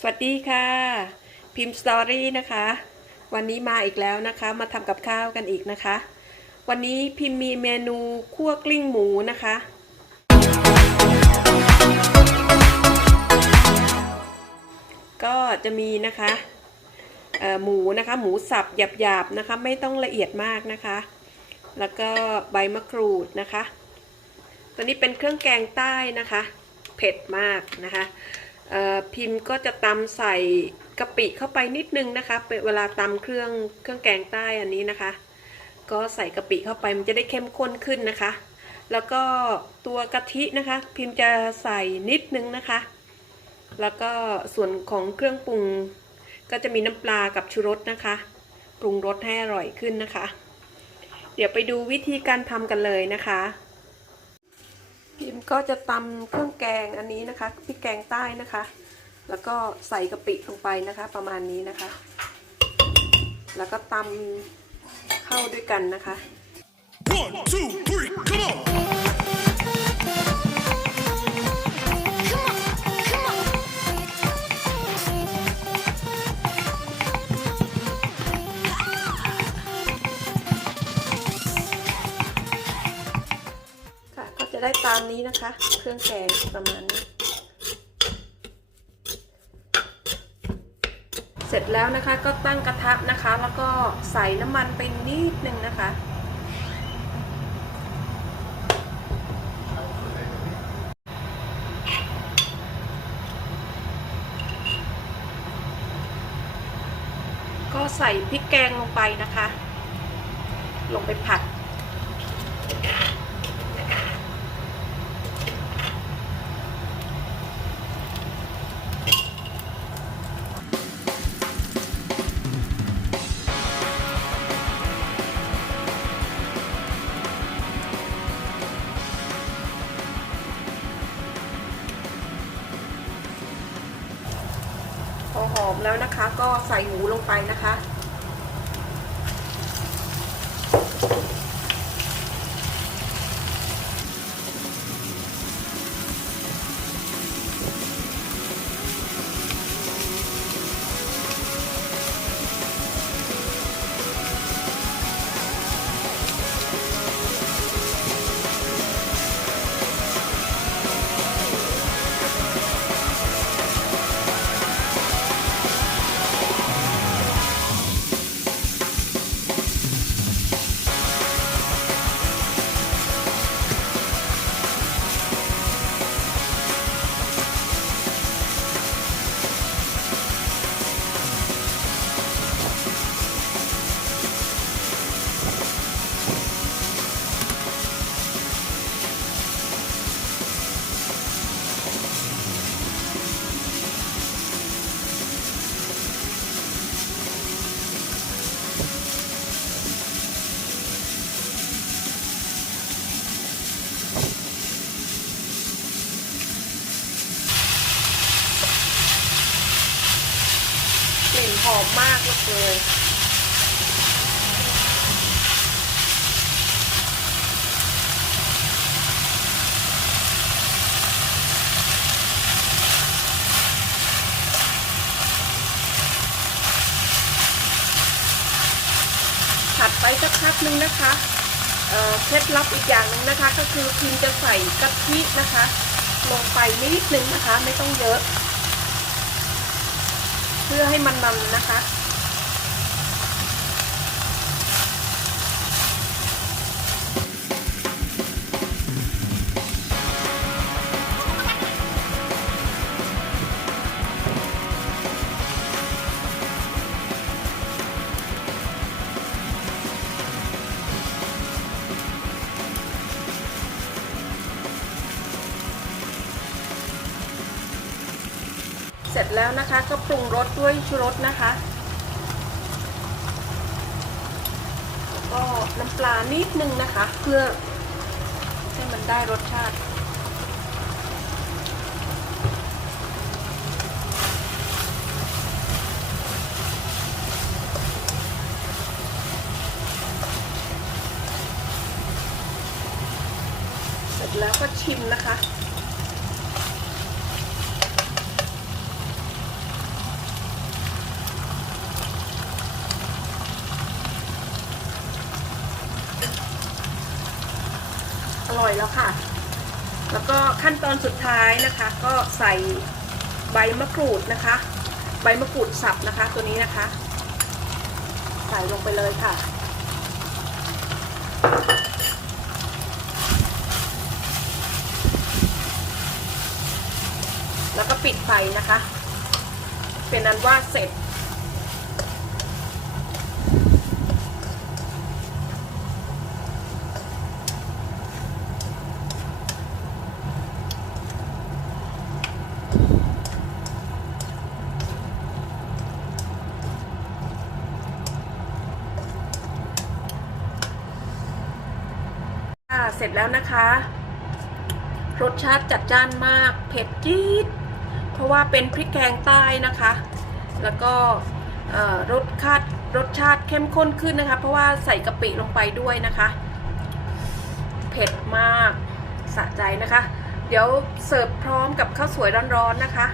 สวัสดีค่ะ พิมพ์สตอรี่นะคะ วันนี้มาอีกแล้วนะคะ มาทำกับข้าวกันอีกนะคะ วันนี้พิมพ์มีเมนูคั่วกลิ้งหมูนะคะ ก็จะมีนะคะหมูนะคะ หมูสับหยาบๆนะคะ ไม่ต้องละเอียดมากนะคะ แล้วก็ใบมะกรูดนะคะ ตัวนี้เป็นเครื่องแกงใต้นะคะ เผ็ดมากนะคะ พิมพ์ก็จะตำใส่กะปิเข้าไปนิดนึงนะคะเวลาตำเครื่องเครื่องแกงใต้อันนี้นะคะ ก็ใส่กะปิเข้าไปมันจะได้เข้มข้นขึ้นนะคะ แล้วก็ตัวกะทินะคะ พิมพ์จะใส่นิดนึงนะคะ แล้วก็ส่วนของเครื่องปรุง ก็จะมีน้ำปลากับชูรสนะคะ ปรุงรสให้อร่อยขึ้นนะคะ เดี๋ยวไปดูวิธีการทำกันเลยนะคะ พิมก็จะตำเครื่องแกงอันนี้นะคะพริกแกงใต้นะคะ แล้วก็ใส่กะปิลงไปนะคะ ประมาณนี้นะคะ แล้วก็ตำเข้าด้วยกันนะคะ One, two, three, come on! จะได้ตามนี้นะคะ เครื่องแกงประมาณนี้ เสร็จแล้วนะคะก็ตั้งกระทะนะคะ แล้วก็ใส่น้ำมันไปนิดนึงนะคะก็ใส่พริกแกงลงไปนะคะ ลงไปผัด อมแล้วนะคะ ก็ใส่หมูลงไปนะคะ อมมากเลยผัดไปสักพักหนึ่งนะคะเคล็ดลับอีกอย่างหนึ่งนะคะ ก็คือพิมจะใส่กะทินะคะ ลงไปนิดนึงนะคะ ไม่ต้องเยอะ พื่อให้มันมันนะคะ เสร็จแล้วนะคะก็ปรุงรสด้วยชูรสนะคะแล้วก็น้ำปลานิดนึงนะคะ เพื่อให้มันได้รสชาติเสร็จแล้วก็ชิมนะคะ อร่อยแล้วค่ะ แล้วก็ขั้นตอนสุดท้ายนะคะ ก็ใส่ใบมะกรูดนะคะ ใบมะกรูดสับนะคะ ตัวนี้นะคะ ใส่ลงไปเลยค่ะแล้วก็ปิดไฟนะคะ เป็นนั้นว่าเสร็จ เสร็จแล้วนะคะ รสชาติจัดจ้านมาก เผ็ดจี๊ด เพราะว่าเป็นพริกแกงใต้นะคะ แล้วก็รสชาติรสชาติเข้มข้นขึ้นนะคะ เพราะว่าใส่กะปิลงไปด้วยนะคะ เผ็ดมากสะใจนะคะ เดี๋ยวเสิร์ฟพร้อมกับข้าวสวยร้อนๆนะคะ